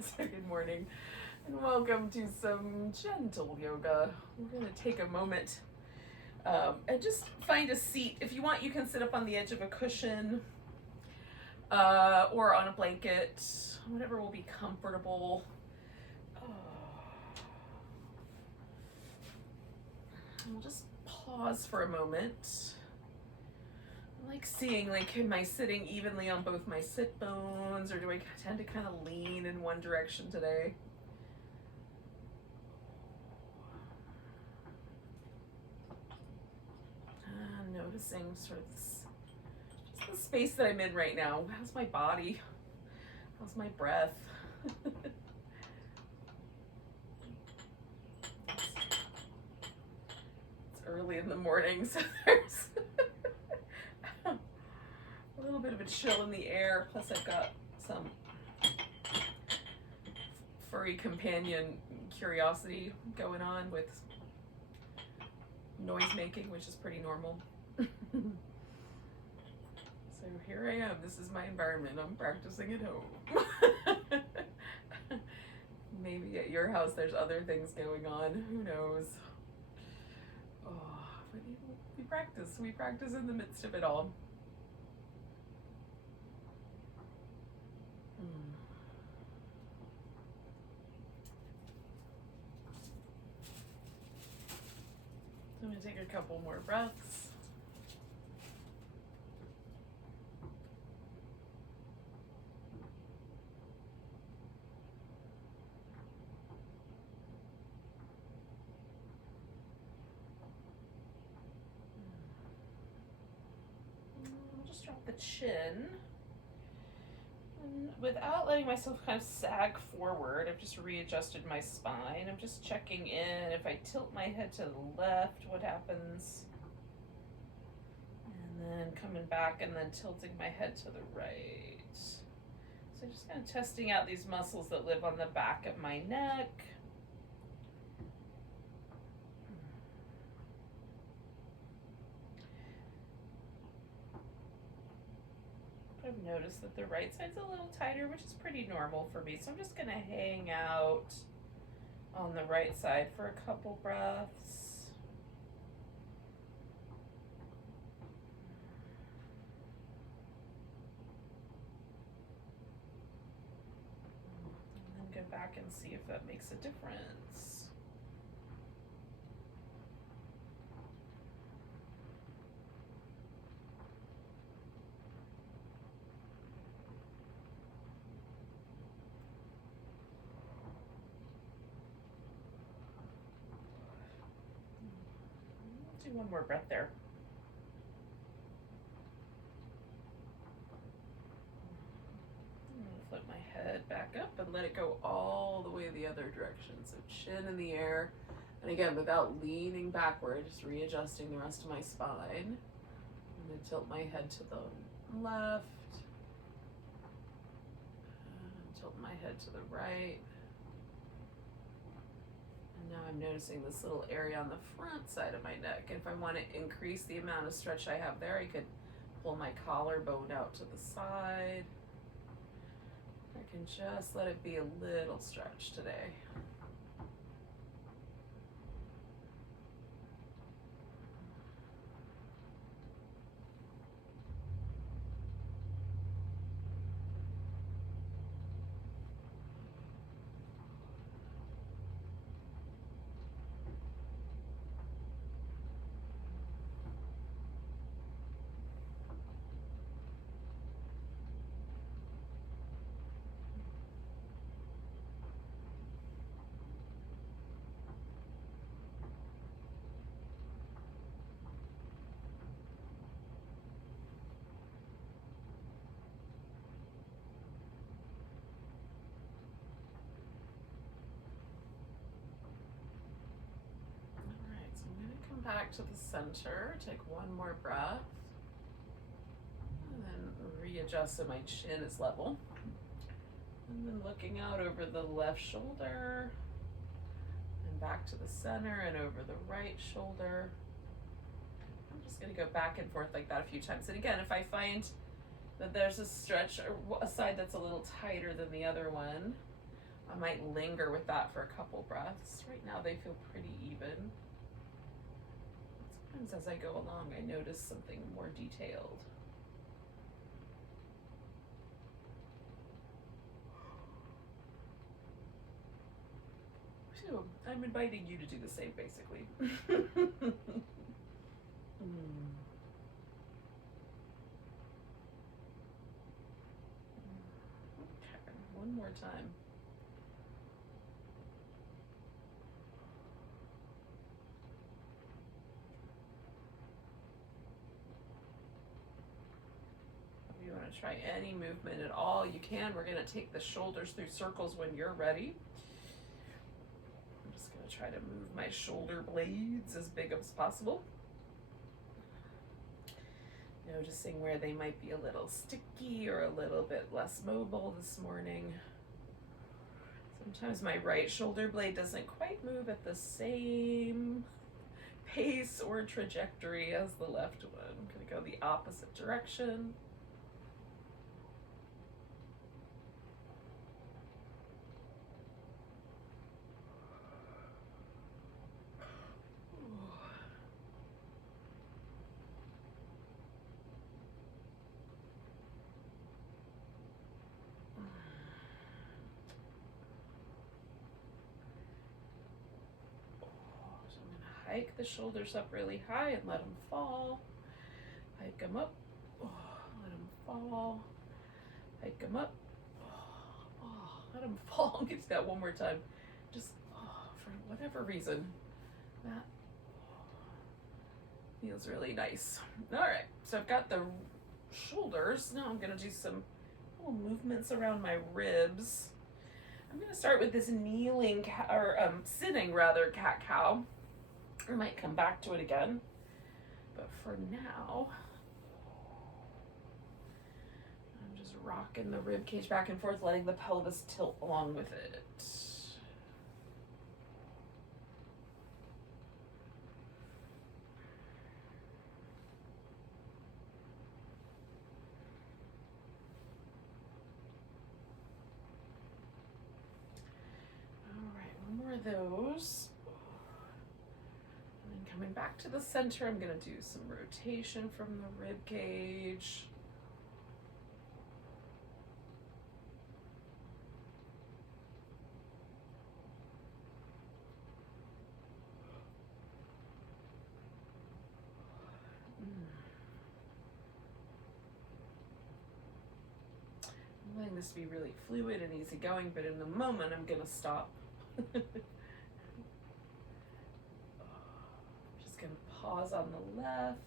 So good morning and welcome to some gentle yoga. We're going to take a moment and just find a seat. If you want, you can sit up on the edge of a cushion or on a blanket, whatever will be comfortable. We'll just pause for a moment. I like seeing, am I sitting evenly on both my sit bones, or do I tend to kind of lean in one direction today? Noticing sort of just the space that I'm in right now. How's my body? How's my breath? It's early in the morning, so there's a little bit of a chill in the air. Plus I've got some furry companion curiosity going on with noise making, which is pretty normal. So here I am. This is my environment. I'm practicing at home. Maybe at your house there's other things going on. Who knows? Oh, but we practice. We practice in the midst of it all. So I'm going to take a couple more breaths. I'll just drop the chin. And without letting myself kind of sag forward, I've just readjusted my spine. I'm just checking in. If I tilt my head to the left, what happens? And then coming back and then tilting my head to the right. So just kind of testing out these muscles that live on the back of my neck. I've noticed that the right side's a little tighter, which is pretty normal for me. So I'm just gonna hang out on the right side for a couple breaths. And then go back and see if that makes a difference. Do one more breath there. I'm going to flip my head back up and let it go all the way the other direction. So chin in the air. And again, without leaning backward, just readjusting the rest of my spine. I'm going to tilt my head to the left. Tilt my head to the right. Now I'm noticing this little area on the front side of my neck. If I want to increase the amount of stretch I have there, I could pull my collarbone out to the side. I can just let it be a little stretch today. Back to the center, take one more breath, and then readjust so my chin is level. And then looking out over the left shoulder, and back to the center and over the right shoulder. I'm just going to go back and forth like that a few times. And again, if I find that there's a stretch or a side that's a little tighter than the other one, I might linger with that for a couple breaths. Right now they feel pretty even. Sometimes as I go along, I notice something more detailed. So I'm inviting you to do the same, basically. Okay, one more time. If you want to try any movement at all, you can. We're going to take the shoulders through circles when you're ready. I'm just going to try to move my shoulder blades as big as possible. Noticing where they might be a little sticky or a little bit less mobile this morning. Sometimes my right shoulder blade doesn't quite move at the same pace or trajectory as the left one. I'm going to go the opposite direction. Hike the shoulders up really high and let them fall. Hike them up, let them fall. Hike them up, let them fall. I'm gonna do that one more time. Just for whatever reason, that feels really nice. All right, so I've got the shoulders. Now I'm gonna do some little movements around my ribs. I'm gonna start with this kneeling sitting cat-cow. I might come back to it again, but for now, I'm just rocking the rib cage back and forth, letting the pelvis tilt along with it. All right, one more of those. Coming back to the center, I'm going to do some rotation from the rib cage. I'm letting this be really fluid and easygoing, but in a moment I'm going to stop. Going to pause on the left.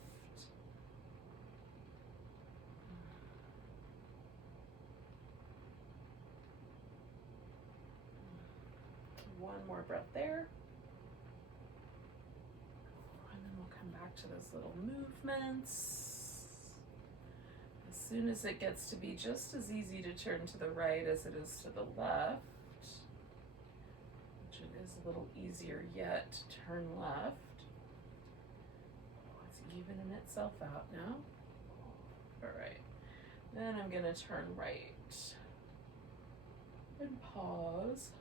One more breath there. And then we'll come back to those little movements. As soon as it gets to be just as easy to turn to the right as it is to the left, which it is a little easier yet to turn left. Evening itself out now. All right, then I'm gonna turn right and pause.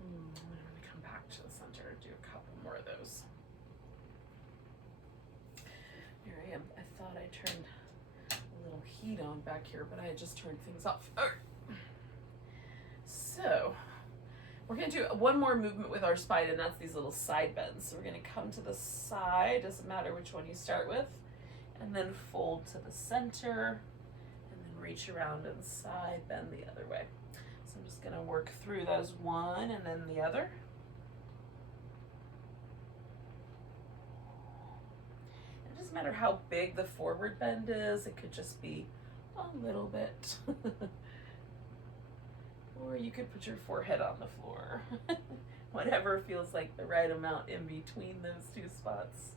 I'm gonna come back to the center and do a couple more of those. Here I am. I thought I turned a little heat on back here, but I had just turned things off. All right. So we're going to do one more movement with our spine, and that's these little side bends. So we're going to come to the side, doesn't matter which one you start with, and then fold to the center, and then reach around and side bend the other way. So I'm just going to work through those one and then the other. Doesn't matter how big the forward bend is, it could just be a little bit. Or you could put your forehead on the floor. Whatever feels like the right amount in between those two spots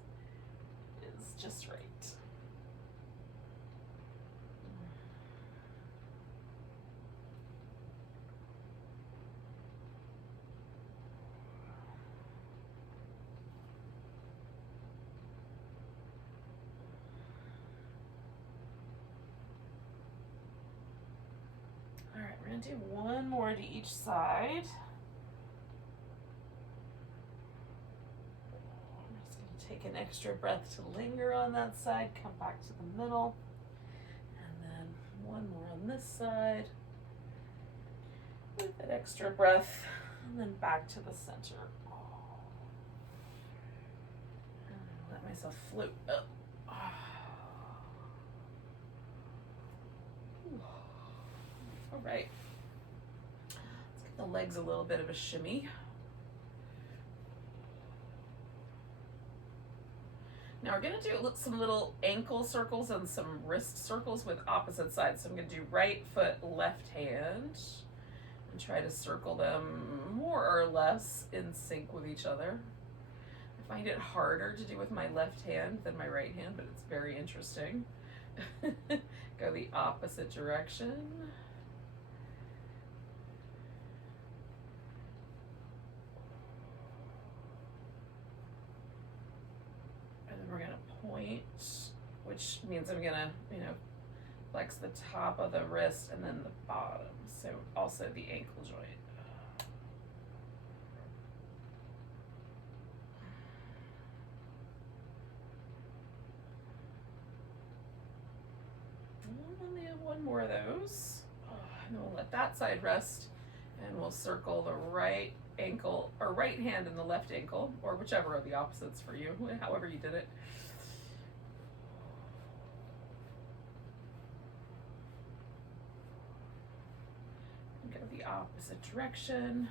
is just right. All right, we're gonna do one more to each side. I'm just gonna take an extra breath to linger on that side, come back to the middle, and then one more on this side with that extra breath, and then back to the center. And let myself float up. All right, let's give the legs a little bit of a shimmy. Now we're gonna do some little ankle circles and some wrist circles with opposite sides. So I'm gonna do right foot, left hand, and try to circle them more or less in sync with each other. I find it harder to do with my left hand than my right hand, but it's very interesting. Go the opposite direction. We're gonna point, which means I'm gonna, flex the top of the wrist and then the bottom. So also the ankle joint. And only have one more of those. And then we'll let that side rest, and we'll circle the right ankle or right hand and the left ankle, or whichever are the opposites for you, however you did it. Go the opposite direction.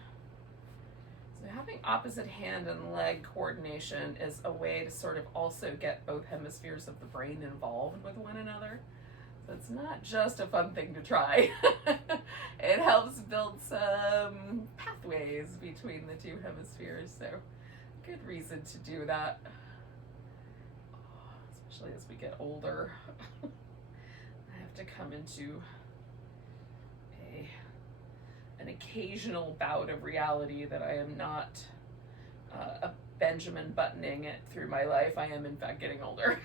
So having opposite hand and leg coordination is a way to sort of also get both hemispheres of the brain involved with one another. So it's not just a fun thing to try. It helps build some pathways between the two hemispheres. So good reason to do that, especially as we get older. I have to come into an occasional bout of reality that I am not a Benjamin buttoning it through my life. I am in fact getting older.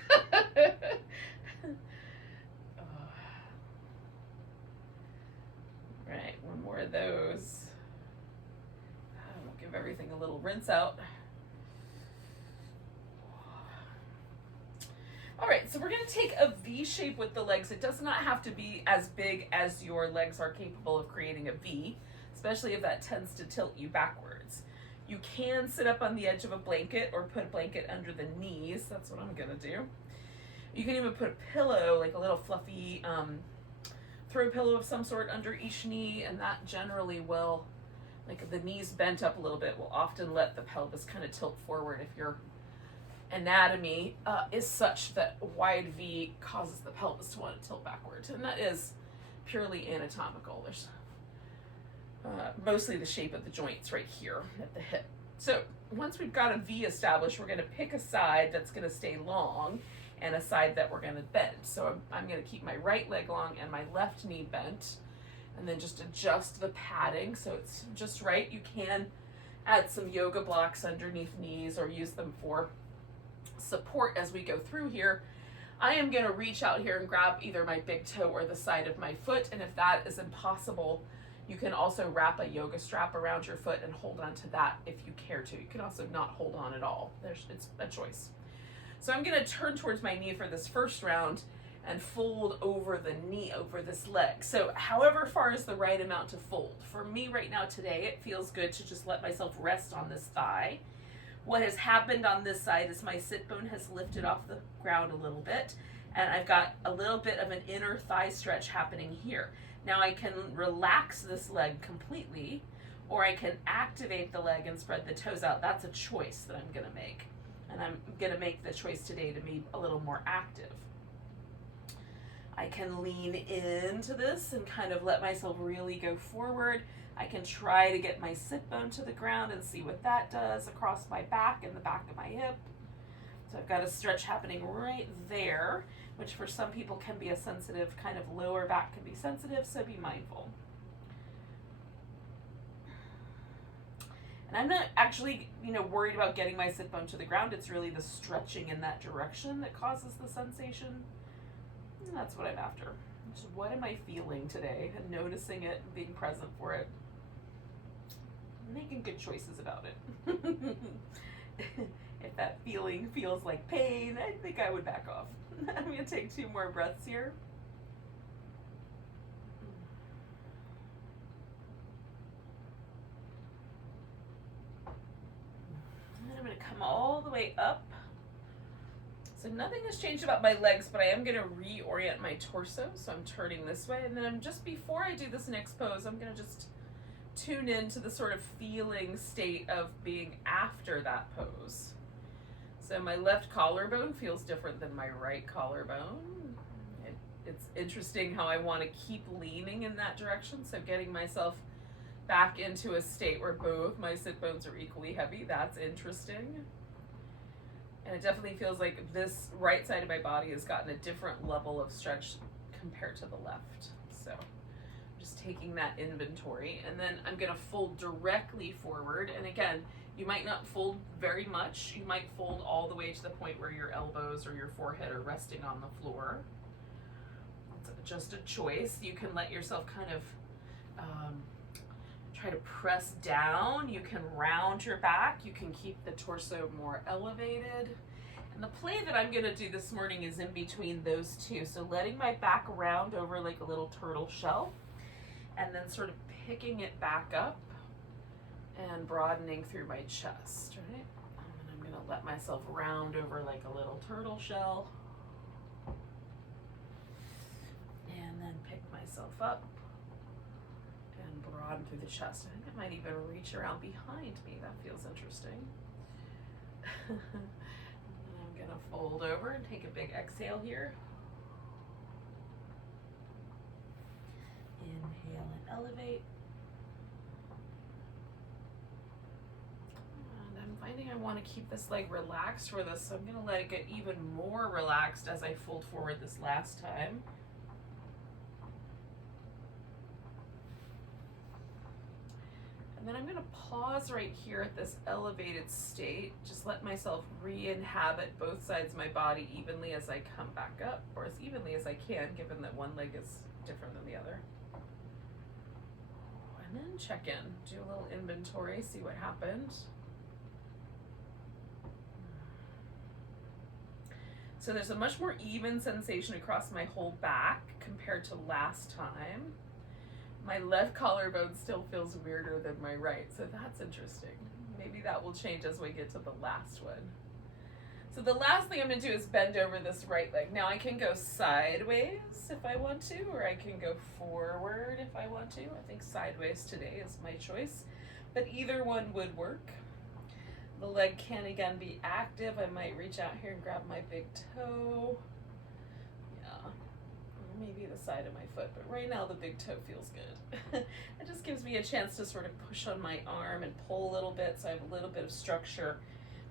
Right, one more of those. We'll give everything a little rinse out. All right, so we're gonna take a V shape with the legs. It does not have to be as big as your legs are capable of creating a V, especially if that tends to tilt you backwards. You can sit up on the edge of a blanket or put a blanket under the knees. That's what I'm gonna do. You can even put a pillow, like a little fluffy throw pillow of some sort under each knee, and that generally will, like the knees bent up a little bit, will often let the pelvis kind of tilt forward if your anatomy is such that a wide V causes the pelvis to want to tilt backwards, and that is purely anatomical. There's mostly the shape of the joints right here at the hip. So once we've got a V established, we're going to pick a side that's going to stay long and a side that we're going to bend. So I'm going to keep my right leg long and my left knee bent, and then just adjust the padding so it's just right. You can add some yoga blocks underneath knees or use them for support as we go through here. I am going to reach out here and grab either my big toe or the side of my foot, and if that is impossible, you can also wrap a yoga strap around your foot and hold on to that if you care to. You can also not hold on at all. It's a choice. So I'm going to turn towards my knee for this first round and fold over the knee, over this leg. So however far is the right amount to fold. For me right now today, it feels good to just let myself rest on this thigh. What has happened on this side is my sit bone has lifted off the ground a little bit, and I've got a little bit of an inner thigh stretch happening here. Now I can relax this leg completely, or I can activate the leg and spread the toes out. That's a choice that I'm gonna make. And I'm gonna make the choice today to be a little more active. I can lean into this and kind of let myself really go forward. I can try to get my sit bone to the ground and see what that does across my back and the back of my hip. So I've got a stretch happening right there, which for some people can be a sensitive, kind of lower back can be sensitive, so be mindful. And I'm not actually, worried about getting my sit bone to the ground. It's really the stretching in that direction that causes the sensation. And that's what I'm after. Just what am I feeling today? And noticing it and being present for it. Making good choices about it. If that feeling feels like pain, I think I would back off. I'm going to take 2 more breaths here. And then I'm going to come all the way up. So nothing has changed about my legs, but I am going to reorient my torso. So I'm turning this way. And then I'm just, before I do this next pose, I'm going to just tune into the sort of feeling state of being after that pose. So my left collarbone feels different than my right collarbone. It's interesting how I want to keep leaning in that direction. So getting myself back into a state where both my sit bones are equally heavy. That's interesting. And it definitely feels like this right side of my body has gotten a different level of stretch compared to the left. So just taking that inventory, and then I'm going to fold directly forward. And again, you might not fold very much. You might fold all the way to the point where your elbows or your forehead are resting on the floor. It's just a choice. You can let yourself kind of try to press down. You can round your back. You can keep the torso more elevated. And the play that I'm going to do this morning is in between those two. So letting my back round over like a little turtle shell, and then sort of picking it back up and broadening through my chest, right? And I'm going to let myself round over like a little turtle shell, and then pick myself up and broaden through the chest. I think I might even reach around behind me. That feels interesting. I'm going to fold over and take a big exhale here. Inhale and elevate. And I'm finding I want to keep this leg relaxed for this, so I'm going to let it get even more relaxed as I fold forward this last time. And then I'm going to pause right here at this elevated state. Just let myself re-inhabit both sides of my body evenly as I come back up, or as evenly as I can, given that one leg is different than the other. And then check in, do a little inventory, see what happened. So there's a much more even sensation across my whole back compared to last time. My left collarbone still feels weirder than my right, so that's interesting. Maybe that will change as we get to the last one. So the last thing I'm going to do is bend over this right leg. Now I can go sideways if I want to, or I can go forward if I want to. I think sideways today is my choice, but either one would work. The leg can again be active. I might reach out here and grab my big toe. Yeah, maybe the side of my foot, but right now the big toe feels good. It just gives me a chance to sort of push on my arm and pull a little bit, so I have a little bit of structure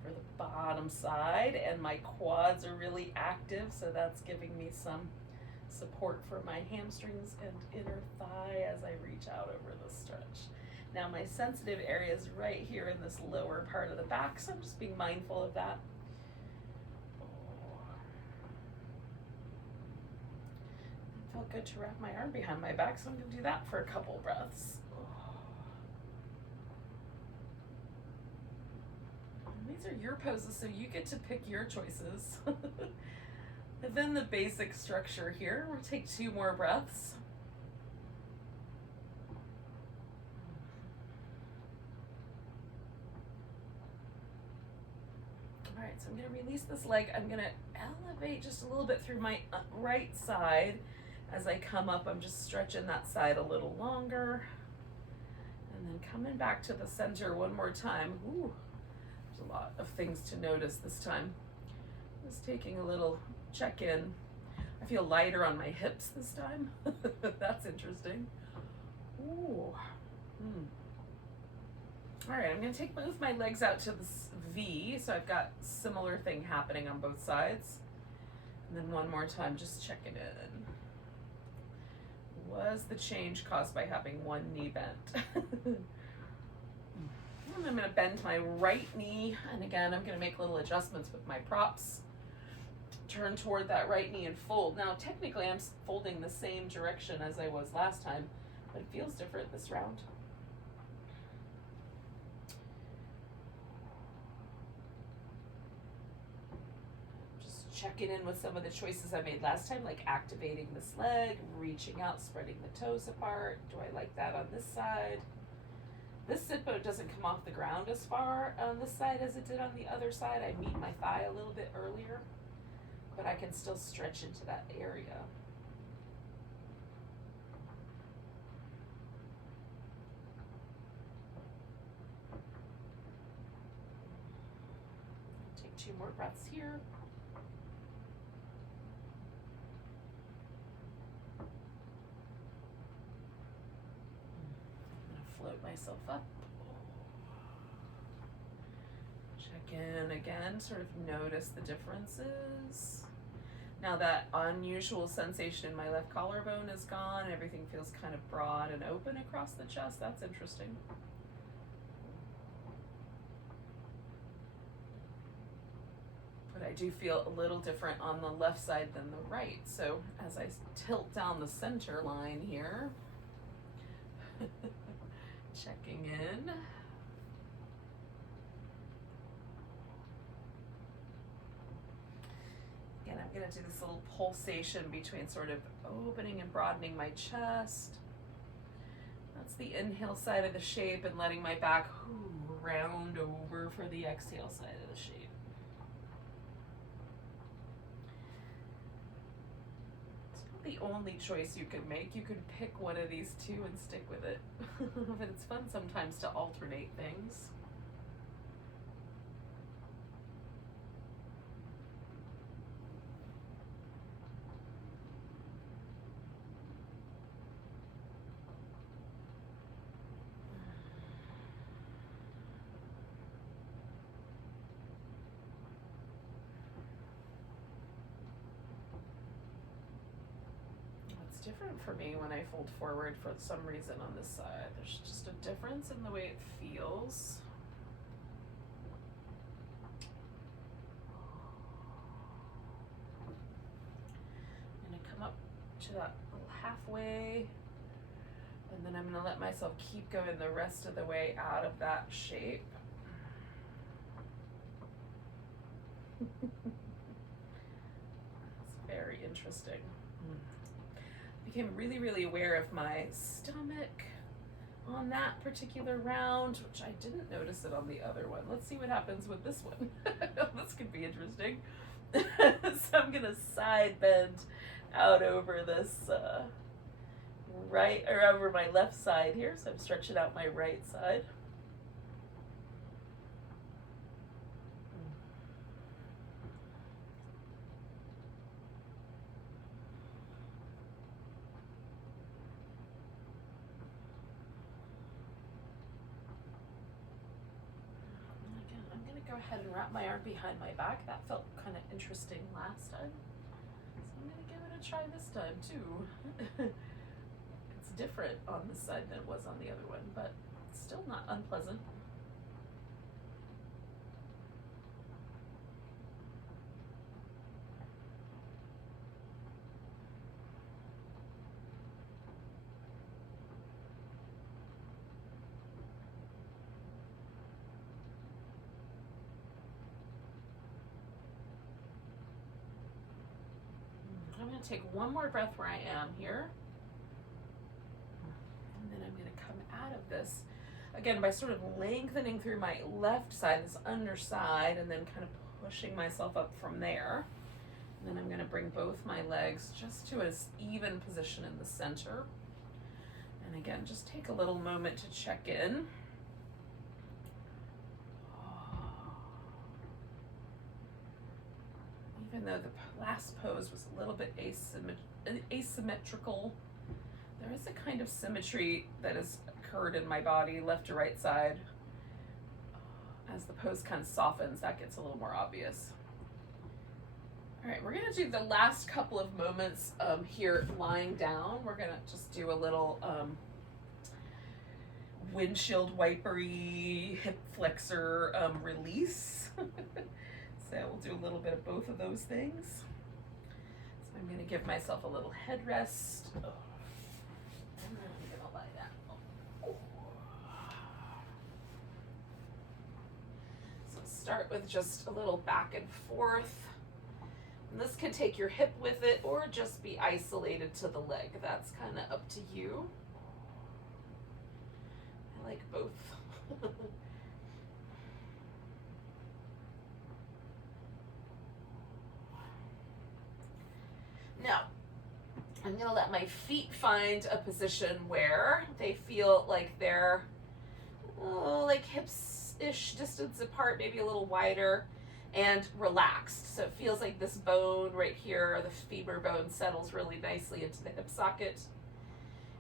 for the bottom side, and my quads are really active, so that's giving me some support for my hamstrings and inner thigh as I reach out over the stretch. Now my sensitive area is right here in this lower part of the back, so I'm just being mindful of that. It felt good to wrap my arm behind my back, so I'm going to do that for a couple breaths. These are your poses, so you get to pick your choices. Within the basic structure here, we'll take 2 more breaths. All right, so I'm going to release this leg. I'm going to elevate just a little bit through my right side. As I come up, I'm just stretching that side a little longer. And then coming back to the center one more time. Ooh. A lot of things to notice this time. Just taking a little check-in. I feel lighter on my hips this time. That's interesting. Ooh. All right, I'm going to take both my legs out to this V, so I've got similar thing happening on both sides. And then one more time, just checking in. Was the change caused by having one knee bent? And I'm going to bend my right knee, and again I'm going to make little adjustments with my props turn toward that right knee and fold. Now, technically, I'm folding the same direction as I was last time, but it feels different this round. Just checking in with some of the choices I made last time, like activating this leg, reaching out, spreading the toes apart. Do I like that on this side? This sit boat doesn't come off the ground as far on this side as it did on the other side. I meet my thigh a little bit earlier, but I can still stretch into that area. Take 2 more breaths here. Float myself up. Check in again, sort of notice the differences. Now that unusual sensation in my left collarbone is gone, everything feels kind of broad and open across the chest. That's interesting. But I do feel a little different on the left side than the right. So as I tilt down the center line here, checking in. Again, I'm going to do this little pulsation between sort of opening and broadening my chest. That's the inhale side of the shape, and letting my back round over for the exhale side of the shape. The only choice you could make. You could pick one of these 2 and stick with it. But it's fun sometimes to alternate things. Different for me when I fold forward for some reason on this side. There's just a difference in the way it feels. I'm going to come up to that little halfway, and then I'm going to let myself keep going the rest of the way out of that shape. It's very interesting. Became really, really aware of my stomach on that particular round, which I didn't notice it on the other one. Let's see what happens with this one. This could be interesting. So I'm gonna side bend out over this right, or over my left side here. So I'm stretching out my right side. Go ahead and wrap my arm behind my back. That felt kind of interesting last time. So I'm going to give it a try this time too. It's different on this side than it was on the other one, but it's still not unpleasant. I'm going to take one more breath where I am here. And then I'm going to come out of this, again, by sort of lengthening through my left side, this underside, and then kind of pushing myself up from there. And then I'm going to bring both my legs just to an even position in the center. And again, just take a little moment to check in. Even though the last pose was a little bit asymmetrical, there is a kind of symmetry that has occurred in my body, left to right side. As the pose kind of softens, that gets a little more obvious. All right, we're gonna do the last couple of moments here lying down. We're gonna just do a little windshield wipery hip flexor release. So we'll do a little bit of both of those things. So I'm going to give myself a little headrest. And then I'm going to lie down. So start with just a little back and forth. And this can take your hip with it or just be isolated to the leg. That's kind of up to you. I like both. Now, I'm going to let my feet find a position where they feel like they're like hips-ish distance apart, maybe a little wider, and relaxed. So it feels like this bone right here, the femur bone, settles really nicely into the hip socket.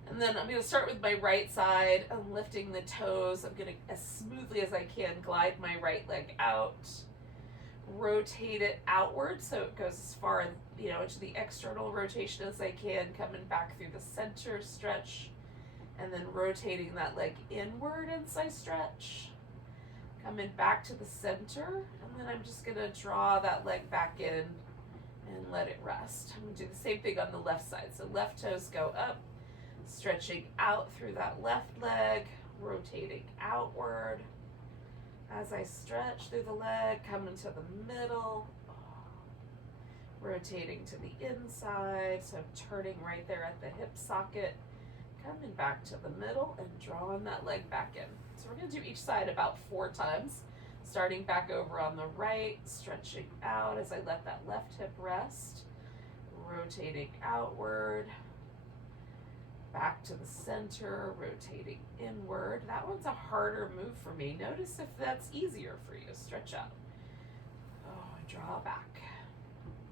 And then I'm going to start with my right side. I'm lifting the toes. I'm going to, as smoothly as I can, glide my right leg out. Rotate it outward so it goes as far, into the external rotation as I can, coming back through the center stretch, and then rotating that leg inward as I stretch. Coming back to the center, and then I'm just going to draw that leg back in and let it rest. I'm going to do the same thing on the left side. So left toes go up, stretching out through that left leg, rotating outward. As I stretch through the leg, coming to the middle, rotating to the inside, so I'm turning right there at the hip socket, coming back to the middle and drawing that leg back in. So we're going to do each side about 4 times, starting back over on the right, stretching out as I let that left hip rest, rotating outward, back to the center, rotating inward. That one's a harder move for me. Notice if that's easier for you. Stretch out. Draw back.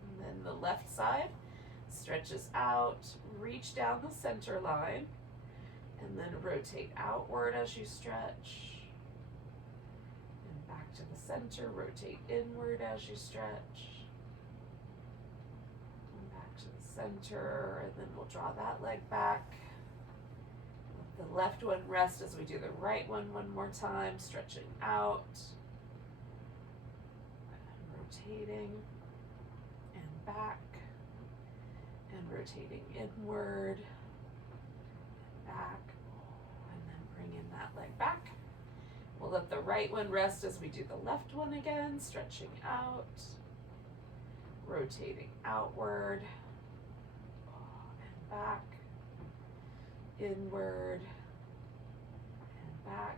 And then the left side stretches out, reach down the center line, and then rotate outward as you stretch. And back to the center, rotate inward as you stretch. And back to the center, and then we'll draw that leg back. The left one rest as we do the right one more time, stretching out, and rotating, and back, and rotating inward, and back, and then bringing that leg back. We'll let the right one rest as we do the left one again, stretching out, rotating outward, and back, inward and back.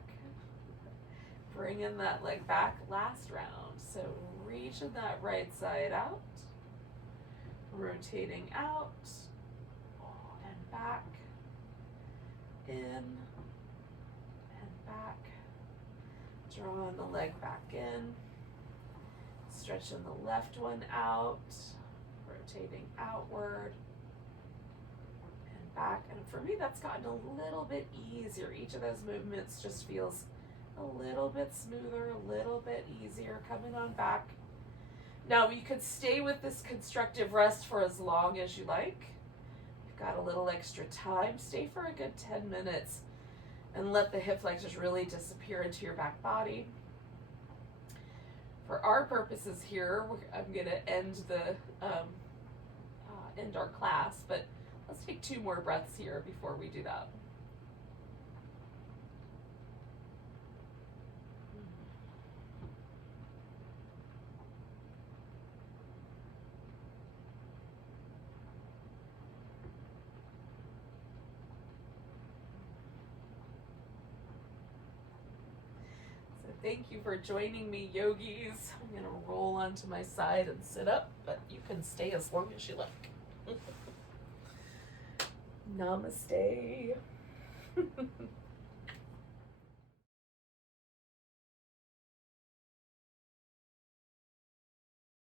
Bringing that leg back last round. So reaching that right side out, rotating out and back, in and back, drawing the leg back in, stretching the left one out, rotating outward, back. And for me, that's gotten a little bit easier. Each of those movements just feels a little bit smoother, a little bit easier coming on back. Now you could stay with this constructive rest for as long as you like. You've got a little extra time. Stay for a good 10 minutes and let the hip flexors really disappear into your back body. For our purposes here, I'm going to end our class, but let's take 2 more breaths here before we do that. So thank you for joining me, yogis. I'm going to roll onto my side and sit up, but you can stay as long as you like. Namaste.